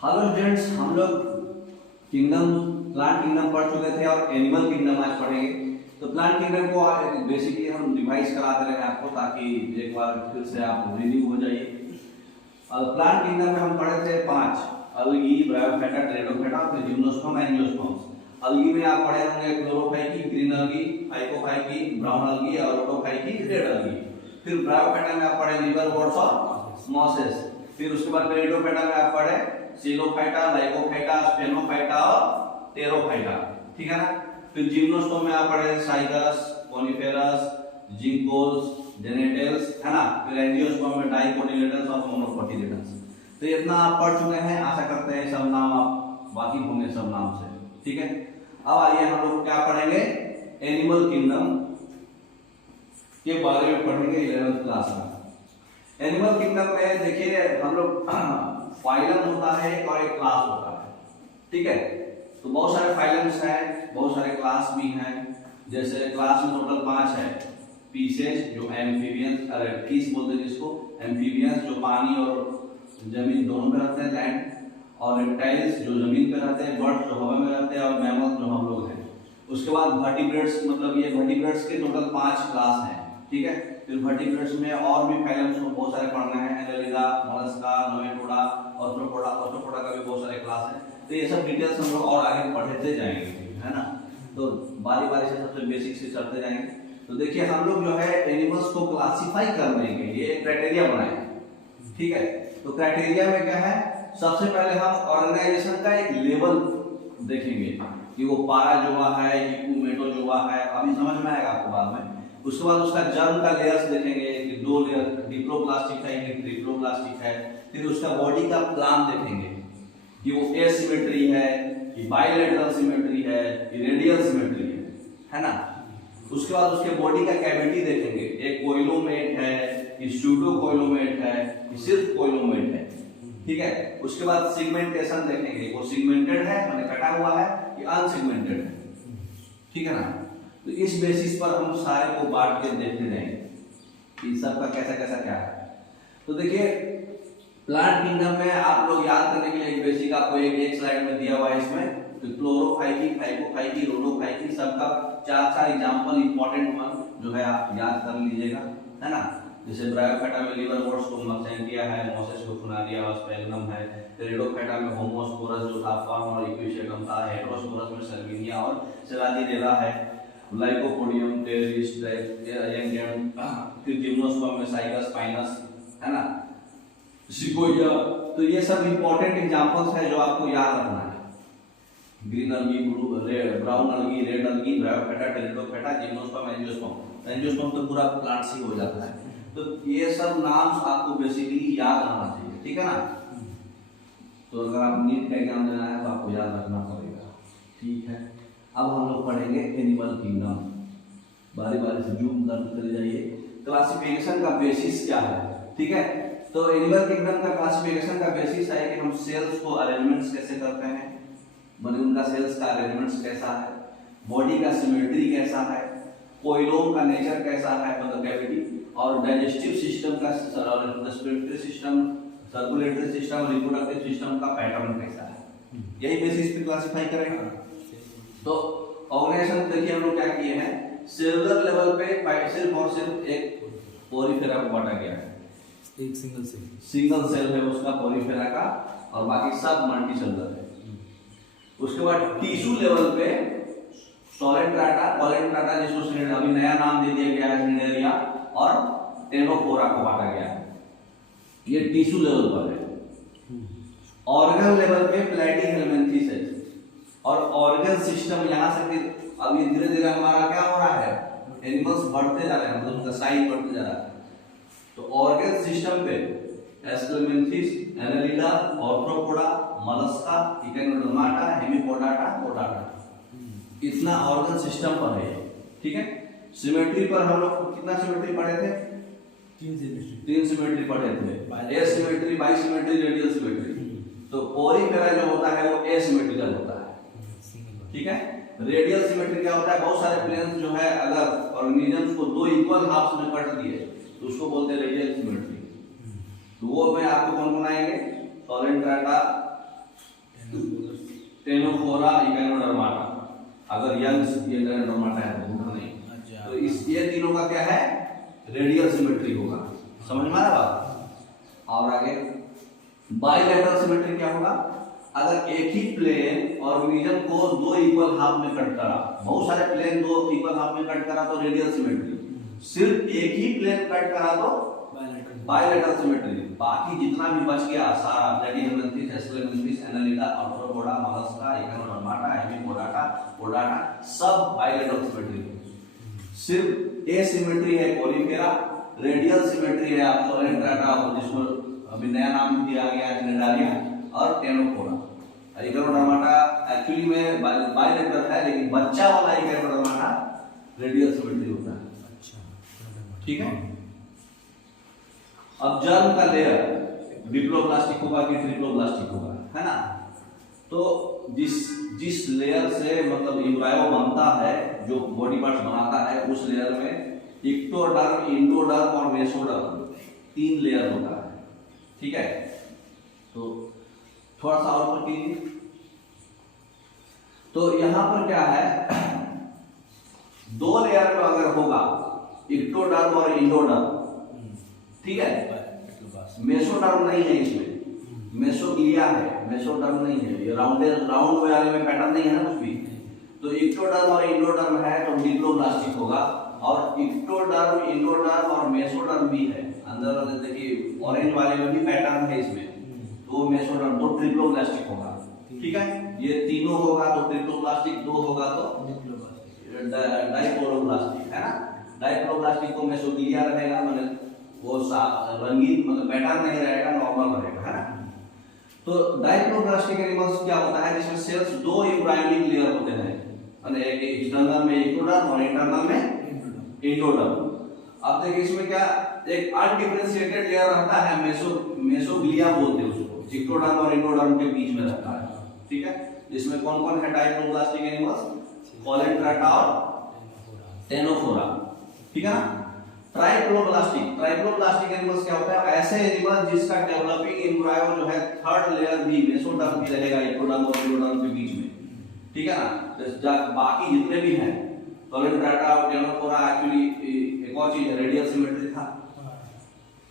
Hello students, हम लोग plant kingdom पढ़ चुके थे और एनिमल किंगडम आज पढ़ेंगे। तो प्लांट किंगडम को बेसिकली हम रिवाइज कराते रहे आपको, ताकि एक बार फिर से आप रिव्यू हो जाइए। और प्लांट किंगडम में हम पढ़े थे 5: अलगी, ब्रायोफाइटा, टेरिडोफाइटा, फिर जिम्नोस्पर्म, एंजियोस्पर्म। अलगी में आप पढ़े होंगे क्लोरोफाइकी, ग्रीन अलगी, फाइकोफाइकी, ब्राउन अलगी और रोडोफाइकी, रेड अलगी। फिर ब्रायोफाइटा में आप पढ़े लिवरवर्ट्स और मॉसेस। फिर उसके बाद टेरिडोफाइटा में आप पढ़े सीलोफाइटा, लाइकोफाइटा, स्टेनोफाइटा और टेरोफाइटा, ठीक है ना। फिर जिम्नोस्पर्म में आप पढ़े साइकस, कोनिफेरस, जिंकोल्स, जेनेटल्स, है ना। फिर एंजियोस्पर्म में डाइकोटिलेडन्स और मोनोकोटिलेडन्स। तो इतना आप पढ़ चुके हैं, आशा करते हैं सब नाम आप वाकिफ होंगे सब नाम से, ठीक है। अब आइए हम लोग क्या पढ़ेंगे, एनिमल किंगडम के बारे में पढ़ेंगे 11th क्लास में। एनिमल किंगडम में देखिए हम लोग फाइलम होता है एक और एक क्लास होता है, ठीक है। तो बहुत सारे फाइलम्स हैं, बहुत सारे क्लास भी हैं। जैसे क्लास में टोटल 5 है। पीसेज जो एम्फीबियंस, किस बोलते हैं जिसको, एम्फीबियंस जो पानी और जमीन दोनों में रहते हैं, लैंड। और रेप्टाइल्स जो जमीन पे रहते हैं, बर्ड्स जो हवा में रहते हैं, और मैमल्स जो हम लोग हैं। उसके बाद वर्टिब्रेट्स, मतलब ये वर्टिब्रेट्स के टोटल 5 क्लास हैं, ठीक है। फिर वर्टिब्रेट्स में और भी फाइलम्स को बहुत सारे पढ़ना है, एनालिडा, मोलस्का, नोमेटोडा, ऑर्थ्रोपोडा का भी बहुत सारे क्लास हैं। तो ये सब डिटेल्स हम लोग और आगे पढ़ते जाएंगे, है ना। तो बारी बारी से सबसे बेसिक से चलते जाएंगे। तो देखिए हम लोग जो है एनिमल्स को क्लासिफाई करने के लिए एक क्राइटेरिया बनाए, ठीक है। तो क्राइटेरिया में क्या है, सबसे पहले हम ऑर्गेनाइजेशन का एक लेवल देखेंगे कि वो पाराजोआ है कि मेटोजोआ है, अभी समझ में आएगा आपको बाद में। उसके बाद उसका जर्म का लेयर्स देखेंगे कि 2 लेयर, डिप्लोप्लास्टिक है कि ट्रिप्लोप्लास्टिक है। फिर उसका बॉडी का प्लान देखेंगे कि वो एसिमेट्री है कि बाइलेटरल सिमेट्री है कि रेडियल सिमेट्री है ना। उसके बाद उसके बॉडी का कैविटी देखेंगे, एक कोइलोमेट है कि स्यूडोकोइलोमेट है कि सिर्फ कोइलोमेट है, ठीक है। उसके बाद सिगमेंटेशन देखेंगे, वो सिगमेंटेड है माने कटा हुआ है कि अनसिगमेंटेड है, ठीक है ना। तो इस बेसिस पर हम सारे को बांट के देखते जाएंगे कि सबका कैसा कैसा क्या है। तो देखिए प्लांट किंगडम में आप लोग याद करने के लिए एक बेसिक आपको एक स्लाइड में दिया हुआ है। इसमें तो क्लोरोफाइकी, फाइकोफाइकी, रोडोफाइकी सबका 4 एग्जांपल इंपॉर्टेंट वन जो है आप याद कर लीजिएगा, है ना। जैसे ब्रायोफाइटा में लिवरवर्ट्स को मक्सेंटिया है, मॉसेस को फुनारिया और स्पेगनम है। टेरिडोफाइटा में होमोस्पोरस जो था फॉर्म और इक्विशेटम था। हेटेरोस्पोरस में सर्विनिया और सेराटिनेरा है। लाइकोपोडियम, टेरिस, एंगेम। फिर जिम्नोस्पर्म में साइकस, पाइनस, है ना, सिकोया। तो ये सब इंपॉर्टेंट एग्जांपल्स है जो आपको याद रखना है। Green algae, brown algae, red algae, Bryophyta, Pteridophyta, gymnosperm, angiosperm. Angiosperm तो पूरा प्लांट ही हो जाता है। तो ये सब नाम आपको बेसिकली याद रहना चाहिए, ठीक है ना। तो अगर आप नीट का एग्जाम देना है तो आपको याद रखना पड़ेगा, ठीक है। अब हम लोग पढ़ेंगे एनिमल किंगडम, बारी बारी से जूम करते जाइए। क्लासिफिकेशन का बेसिस क्या है, ठीक है। तो एनिमल किंगडम का क्लासिफिकेशन का बेसिस है कि हम सेल्स को अरेंजमेंट्स कैसे करते हैं, माने उनका सेल्स का अरेंजमेंट्स कैसा है, बॉडी का सिमेट्री कैसा है, कोइलोम का नेचर कैसा है मतलब कैविटी, और डाइजेस्टिव सिस्टम का, रेस्पिरेटरी सिस्टम, सर्कुलेटरी सिस्टम और रिप्रोडक्टिव सिस्टम का पैटर्न कैसा है, यही बेसिस पे क्लासिफाई करेंगे। तो ऑर्गेनाइजेशन देखिए हम लोग क्या किए हैं, सेलुलर लेवल पे सिर्फ और सिर्फ एक पोरीफेरा को बांटा गया है। एक सिंगल सेल है उसका पोरीफेरा का, और बाकी सब मल्टी सेलुलर है। उसके बाद टिश्यू लेवल पे सोलेंट्राटा, कोलेंट्राटा जिसको अभी नया नाम दे दिया गया है सिनेरिया, और टेनोफोरा को बांटा गया है। ये टिश्यू लेवल पर है। ऑर्गन लेवल पे प्लैटीहेल्मिन्थेस है। और ऑर्गन सिस्टम यहाँ से फिर अभी धीरे धीरे हमारा क्या हो रहा है, एनिमल्स बढ़ते जा रहे हैं, मतलब उनका साइज बढ़ते जा रहा है। तो ऑर्गन सिस्टम पे एस्केलेमेंथिस, एनालिडा, ऑर्थ्रोपोडा, मोलस्का, इकेनोडर्माटा, हेमिपोडाटा, पोडाटा, इतना ऑर्गन सिस्टम पर है, ठीक है। सिमेट्री पर हम लोग कितना सिमेट्री पढ़े थे, 3 सिमेट्री पढ़े थे, asymmetry, bisymmetry, radial symmetry. तो पोरीफेरा जो होता है वो एसिमेट्रिकल होता है, ठीक है। रेडियल सिमेट्री क्या होता है, बहुत सारे प्लेन्स जो है अगर ऑर्गेनिजम्स को 2 इक्वल हाफ्स में कट दिए तो उसको बोलते हैं रेडियल सिमेट्री। तो वो में आपको कौन कौन आएंगे, सोलेंट्राटा, टेनोफोरा इगैनोडर्माटा, अगर यंग इगैनोडर्माटा है तो बूढ़ा नहीं। तो इस ये तीनों का क्या है, रेडियल सिमेट्री होगा। समझ में आ रहा बात। और आगे बाइलेटरल सिमेट्री क्या होगा, अगर एक ही प्लेन और रीजन को दो इक्वल हाफ में कट करा, बहुत सारे प्लेन दो इक्वल हाफ में कट करा तो रेडियल सिमेट्री, सिर्फ एक ही प्लेन कट करा तो बाइलेटरल सिमेट्री। बाकी जितना भी बच गया सारा प्लेटिहेलमिन्थेस, एस्केलेमिन्थेस, एनालिडा, आर्थ्रोपोडा, मोलस्का, इगैनोडर्माटा, हेमिकोडाटा, पोडाटा सब बाइलेटरल सिमेट्री। सिर्फ एसिमेट्री है कोलिफेरा, रेडियल सिमेट्री है सोलेंट्राटा, जिसको अभी नया नाम दिया गया है निडालिया, और टेनोफोरा। इगैनोडर्माटा एक्चुअली में बाइलेटरल है, लेकिन बच्चा वाला इगैनोडर्माटा रेडियल सिमेट्री होता है। ठीक है। अब जर्म का लेयर डिप्लोब्लास्टिक होगा कि ट्रिप्लोब्लास्टिक होगा, है ना। तो जिस लेयर से मतलब एम्ब्रायो बनता है, जो बॉडी पार्ट्स बनाता है, उस लेयर में इक्टोडर्म, इंडोडर्म और मेसोडर्म 3 लेयर होता है। ठीक है। तो थोड़ा सा और पर कीजिए। तो यहां पर क्या है, 2 लेयर में अगर होगा इक्टोडर्म और इंडोडर्म, ठीक है, मेसोडर्म नहीं है इसमें, मेसोग्लिया है, मेसोडर्म नहीं है। ये राउंड वाले में पैटर्न नहीं है ना कुछ भी। तो इक्टोडर्म और इंडोडर्म है तो डिप्लोब्लास्टिक होगा, और इक्टोडर्म, इंडोडर्म और मेसोडर्म भी है। अंदर देखिए ऑरेंज वाले में भी पैटर्न है इसमें, तो मेसोडर्म तो ट्रिप्लोब्लास्टिक होगा। ठीक है। ये तीनों होगा तो ट्रिप्लोब्लास्टिक, 2 होगा तो डाइप्लोब्लास्टिक, है ना। डाइप्लोब्लास्टिक को मेसोग्लिया रहेगा, मतलब वो रंगीन मतलब पैटर्न नहीं रहेगा, नॉर्मल रहेगा, है ना। तो डाइप्लोब्लास्टिक एनिमल्स क्या होता है, जिसमें सेल्स 2 एम्ब्रायोनिक लेयर होते हैं, मतलब एक एक्सटर्नल में इक्टोडर्म और इंटरनल में इंडोडर्म। अब देखिए इसमें क्या, एक अनडिफरेंशिएटेड लेयर रहता है, मेसोग्लिया बोलते हैं उसको, इक्टोडर्म और इंडोडर्म के बीच में रहता है। ठीक है। जिसमें कौन कौन है डाइप्लोब्लास्टिक एनिमल्स, कोलेंट्राटा और टेनोफोरा। ठीक है ना। ट्राइप्लोब्लास्टिक एनिमल्स क्या होता है, ऐसे एनिमल जिसका डेवलपिंग एम्ब्रायो जो है 3rd लेयर भी मेसोडर्म भी रहेगा, इक्टोडर्म और इंडोडर्म के बीच में। ठीक है ना। तो बाकी जितने भी हैं कोलेंट्राटा और टेनोफोरा, एक्चुअली एक और चीज रेडियल सिमेट्री था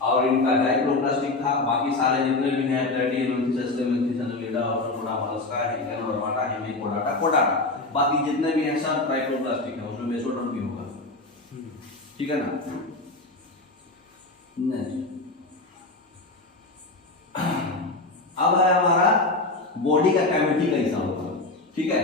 और इनका डाइप्लोब्लास्टिक था। बाकी सारे जितने भी हैं प्लेटिहेलमिन्थेस, एस्केलेमिन्थेस, एनालिडा, आर्थ्रोपोडा, मोलस्का, इगैनोडर्माटा, हेमिकोडाटा, पोडाटा, बाकी जितने भी हैं सब ट्राइप्लोब्लास्टिक है, उसमें मेसोडर्म भी होगा। ठीक है ना। नहीं, अब है हमारा बॉडी का कैविटी कैसा होगा। ठीक है।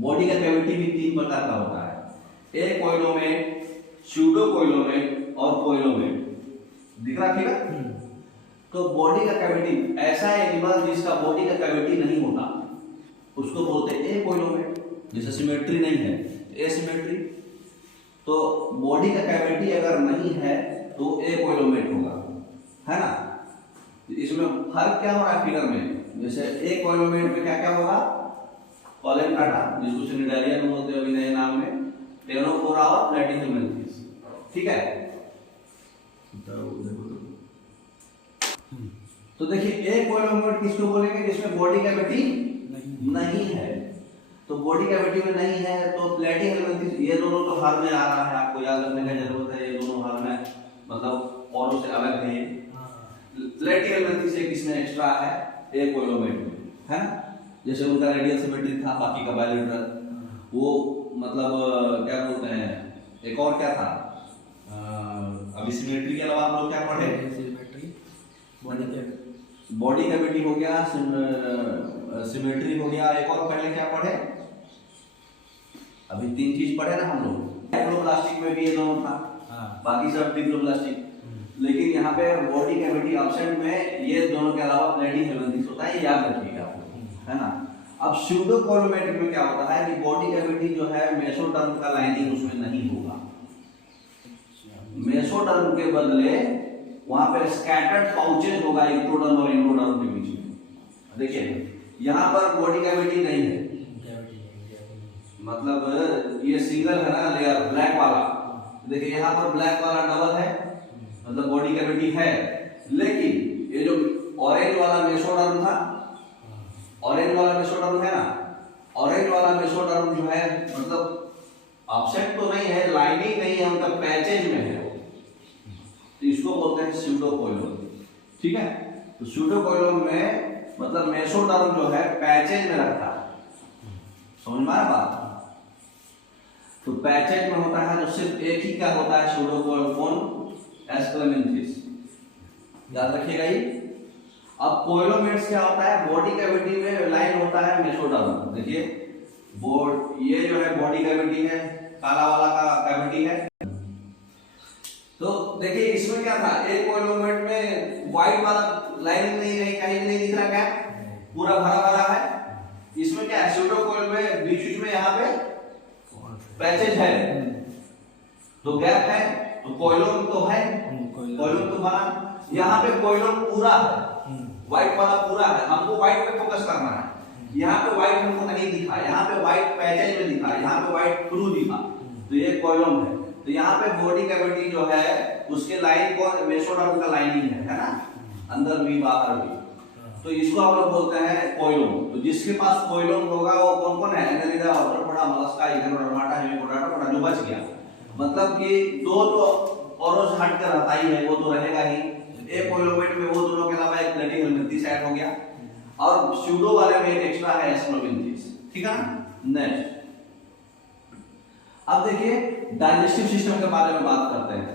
बॉडी का कैविटी भी 3 प्रकार का होता है, एक कोइलोमेट, स्यूडोकोइलोमेट और कोइलोमेट। दिख रहा ठीक है। तो बॉडी का कैविटी, ऐसा एनिमल जिसका बॉडी का कैविटी नहीं होता उसको बोलते हैं एकोइलोमेट, जिसे सिमेट्री नहीं है, एसिमेट्री। तो बॉडी का कैविटी अगर नहीं है तो एकोइलोमेट होगा, है ना। इसमें फर्क क्या हो रहा है फिगर में, जैसे एकोइलोमेट में क्या क्या होगा, कोलेंट्राटा जिसको सिनिडालिया बोलते हैं अभी नए नाम में, टेनोफोरा और प्लेटिहेलमिन्थेस। ठीक है। तो देखिए एकोइलोमेट किसको बोलेंगे, जिसमें बॉडी कैविटी नहीं है। तो बॉडी कैविटी में नहीं है तो प्लेटिहेलमिन्थेस, ये दोनों तो हर में आ रहा है, आपको याद रखने की जरूरत है, ये दोनों हर में मतलब औरों से अलग है। प्लेटिहेलमिन्थेस एक इसमें एक्स्ट्रा है एकोइलोमेट में, है ना। जैसे उनका रेडियल सिमेट्री था, बाकी का बाइलेटरल, वो मतलब क्या बोलते हैं, एक और क्या था, अभी सिमेट्री के अलावा हम लोग क्या पढ़े, बॉडी कैविटी हो गया, सिमेट्री हो गया, एक और पहले क्या पढ़े, अभी 3 चीज पढ़े ना हम लोग। डाइप्लोब्लास्टिक में भी ये दोनों था, बाकी सब डिप्लोब्लास्टिक, लेकिन यहाँ पे बॉडी कैविटी एब्सेंट में ये दोनों के अलावा प्लेटिहेलमिन्थेस होता है, ये याद रखिएगा आप लोग, है ना। अब स्यूडोकोइलोमेट में क्या होता है कि बॉडी कैविटी जो है मेसोडर्म का लाइनिंग उसमें नहीं होगा, मेसोडर्म के बदले वहां पे स्कैटर्ड पाउचेज होगा इक्टोडर्म और इंडोडर्म के बीच में। देखिए यहाँ पर बॉडी कैविटी नहीं है, मतलब ये सिंगल है ना लेयर ब्लैक वाला, देखिए यहाँ पर ब्लैक वाला डबल है, मतलब बॉडी कैविटी है। लेकिन ये जो ऑरेंज वाला मेसोडर्म था, ऑरेंज वाला मेसोडर्म है ना, टर्म जो है मतलब ऑफसेट तो नहीं है, लाइनिंग नहीं है, उनका पैचेज में है, तो इसको बोलते हैं स्यूडोकोइलोम। ठीक है, तो स्यूडोकोइलोम में मतलब मेसोडर्म जो है पैचेज में रहता है। समझ में आया बात? तो पैचेज में होता है, जो सिर्फ एक ही का होता है स्यूडोकोइलोम एस्क्लेमेंथिस, याद रखिएगा ये। अब कोइलोमेट्स क्या होता है, बॉडी कैविटी में लाइन होता है मेसोडर्म। देखिए बोर्ड, ये जो है बॉडी कैविटी है, काला वाला का कैविटी है। तो देखिए इसमें क्या था, एक कोइलोमेट में व्हाइट वाला लाइनिंग नहीं रही, कहीं नहीं दिख रहा, क्या पूरा भरा भरा है। इसमें क्या है, स्यूडोकोइल में बीच में यहाँ पे पैचेज है, तो गैप है, तो कोइलोम तो है, कोइलोम तो बना। यहाँ पे कोइलोम पूरा है, व्हाइट वाला पूरा है, हमको व्हाइट पे फोकस करना है। यहाँ पे व्हाइट हमको नहीं दिखा, यहाँ पे व्हाइट पैचेज में दिखा, यहाँ पे व्हाइट थ्रू दिखा, तो ये कॉलम है। तो यहाँ पे बॉडी कैविटी जो है उसके लाइन को मेसोडर्म का लाइनिंग है ना, अंदर भी बाहर भी, तो इसको हम लोग बोलते हैं कोइलोम। तो जिसके पास कोइलोम होगा वो कौन कौन है, एनेलिडा, ऑर्थोपोडा, मोलस्का, इगैनोडर्माटा, हेमिकोडाटा, जो बच गया, मतलब कि दो तो और हट कर रहता ही है, वो तो रहेगा ही। एक कोइलोमेट में वो दोनों के अलावा एक प्लेटिहेलमिंथिस ऐड हो गया, और स्यूडो वाले में एक एक्स्ट्रा है एस्क्लेमेंथिस। ठीक है ना। नेक्स्ट अब देखिए डाइजेस्टिव सिस्टम के बारे में बात करते हैं।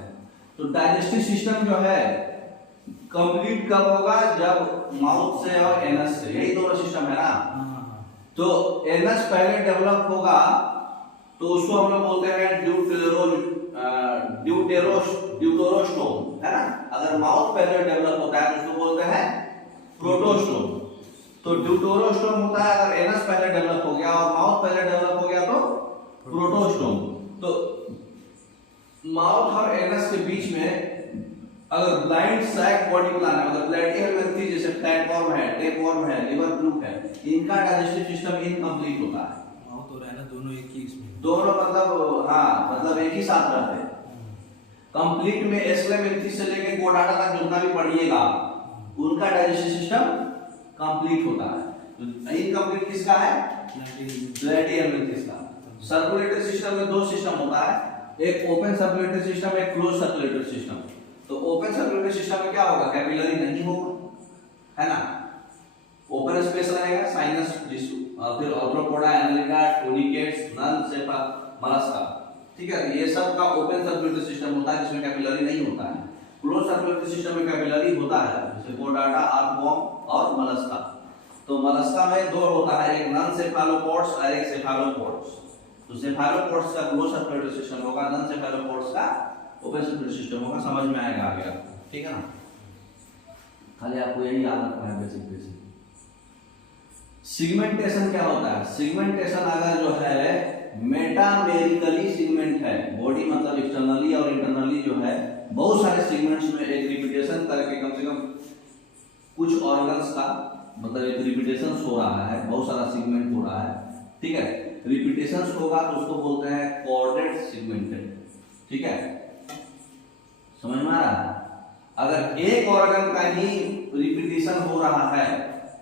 तो डाइजेस्टिव सिस्टम जो है कंप्लीट कब होगा, जब माउथ से और एनस से, यही दोनों सिस्टम है ना। तो एनस पहले डेवलप होगा तो उसको हम लोग बोलते हैं ड्यूटेरोस्टोम, है ना। अगर माउथ पहले डेवलप होता है तो उसको बोलते हैं प्रोटोस्टोम। तो ड्यूटेरोस्टोम होता है अगर एनस पहले डेवलप हो गया, और माउथ पहले डेवलप हो गया तो प्रोटोस्टोम। तो माउथ और एनस के बीच में अगर ब्लाइंड सैक बॉडी प्लान है, मतलब प्लेटिहेलमिंथिस जैसे प्लेटफॉर्म है, टेपवर्म है, लिवर ब्लूक है, इनका डाइजेस्टिव सिस्टम इनकम्प्लीट होता है। माउथ और एनस दोनों एक ही इसमें, दोनों मतलब हाँ, मतलब एक ही साथ रहते हैं। कंप्लीट में एस्क्लेमेंथिस से लेके कोडाटा तक जितना भी पढ़िएगा उनका डाइजेस्टिव सिस्टम कंप्लीट होता है। तो इनकम्प्लीट किसका है, प्लेटिहेलमिंथिस का। सर्कुलेटरी सिस्टम में दो सिस्टम होता है, एक ओपन सर्कुलेटरी सिस्टम, एक क्लोज सर्कुलेटरी सिस्टम। तो ओपन सर्कुलेटरी सिस्टम में क्या होगा, कैपिलरी नहीं होगा, है ना, ओपन स्पेस रहेगा, साइनस, फिर ऑर्थोपोडा, एनालिडा, टोनिकेट्स, नल, सेफा, मोलस्का। ठीक है, ये सब का ओपन सर्कुलेटरी सिस्टम होता है जिसमें कैपिलरी नहीं होता है। क्लोज सर्कुलेटरी सिस्टम में कैपिलरी होता है, जैसे कोडाटा, आर्थवॉर्म और मोलस्का। तो मोलस्का में दो होता है, एक नॉन सेफालोपोड्स और एक सेफालोपोड्स। तो सेफालोपोड्स का क्लोज सर्कुलेटरी सिस्टम होगा, नॉन सेफालोपोड्स का ओपन सर्कुलेटरी सिस्टम होगा। समझ में आएगा आगे आपको, ठीक है ना। खाली आपको यही याद रखना है बेसिक बेसिक। सिगमेंटेशन क्या होता है, सिगमेंटेशन अगर जो है मेटामेरिकली सिगमेंट है, बॉडी मतलब एक्सटर्नली और इंटरनली जो है बहुत सारे सिगमेंट्स में एक रिपीटेशन करके कम से कम कुछ ऑर्गन्स का मतलब एक रिपीटेशन हो रहा है, बहुत सारा सिगमेंट हो रहा है। ठीक है, रिपीटेशन होगा तो उसको बोलते हैं कॉर्डेट सिगमेंटेड। ठीक है, समझ में आ रहा है। अगर एक ऑर्गन का ही रिपीटेशन हो रहा है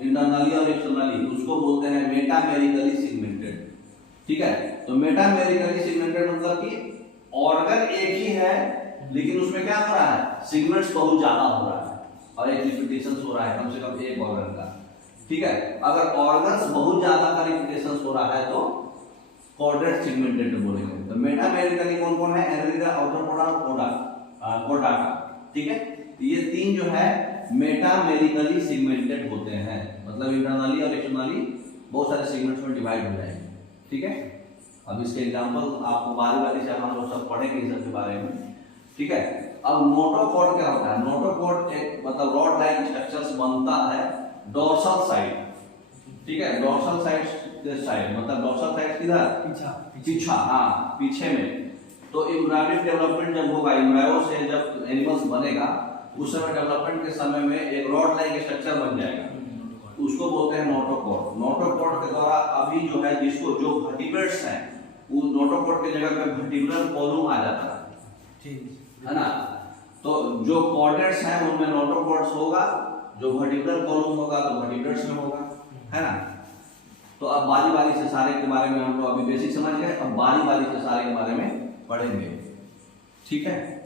इंटरनली और एक्सटर्नली, उसको बोलते हैं मेटामेरिकली सिगमेंटेड। ठीक है, तो मेटामेरिकली सिगमेंटेड मतलब कि ऑर्गन एक ही है लेकिन उसमें क्या हो रहा है, सिगमेंट्स बहुत ज्यादा हो रहा है और एक रिपीटेशन हो रहा है कम से कम एक ऑर्गन का। ठीक है, अगर ऑर्गन्स बहुत ज्यादा का रिपीटेशन हो रहा है तो कॉर्डेट सिगमेंटेड बोलेंगे। तो मेटामेरिकली कौन कौन है, एनालिडा, ऑर्थोपोडा और कोडाटा। ठीक है, ये तीन जो है मेटामेरिकली सिगमेंटेड होते हैं, मतलब इंटरनली और एक्सटर्नली बहुत सारे सेगमेंट्स में डिवाइड हो जाएंगे। ठीक है, अब इसके एग्जांपल आपको बारी से हम लोग सब पढ़ेंगे इस सब के बारे में। ठीक है, अब नोटोकॉर्ड क्या होता है, नोटोकॉर्ड एक मतलब रॉड लाइक स्ट्रक्चर्स बनता है डोर्सल साइड। ठीक है, डोर्सल साइड मतलब डोर्सल साइड किधर, पीछा, हाँ पीछे में। तो एम्ब्रायोनिक डेवलपमेंट जब होगा, एम्ब्रायो से जब एनिमल्स बनेगा उस समय डेवलपमेंट के समय में एक रॉड लाइक स्ट्रक्चर बन जाएगा, उसको बोलते हैं नोटोकॉर्ड। नोटोकॉर्ड के द्वारा अभी जो है जिसको जो वर्टिब्रेट्स हैं वो नोटोकॉर्ड की जगह पे वर्टिब्रल कॉलम आ जाता है, ठीक है ना। तो जो कॉर्डेट्स हैं उनमें नोटोकॉर्ड्स होगा, जो वर्टिब्रल कॉलम होगा तो वर्टिब्रेट्स में होगा, है ना। तो अब अब बारी बारी से सारे के बारे में हम लोग अभी बेसिक समझ गए, अब बारी बारी से सारे के बारे में पढ़ेंगे। ठीक है।